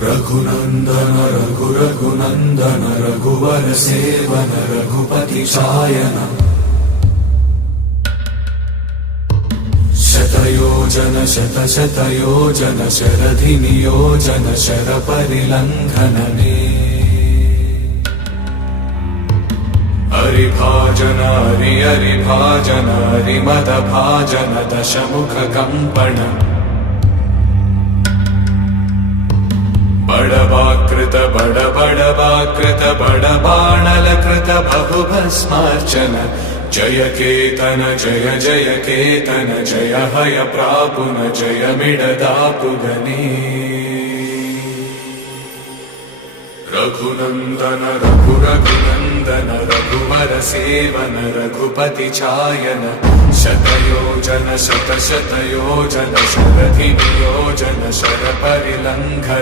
रघुनंदन रघुनंदन रघुवर seven Raghupati चायन शतयोजन शतशतयोजन शरधि नियोजन sir परिलंघनने हरिभाजन हरिभाजन हरिमद भाजन दशमुख कंपन बड़वाकृत बड़वाकृत बड़बाणलकृत बहुभस्मार्चन जय केतन जय जय केतन जय हय प्रापुन जय मिडदापुगने रघुनंदन रघुनंदन रघुवर सेवन रघुपति चायन शतयोजन शतशतयोजन शरधि नियोजन शर परिलंघन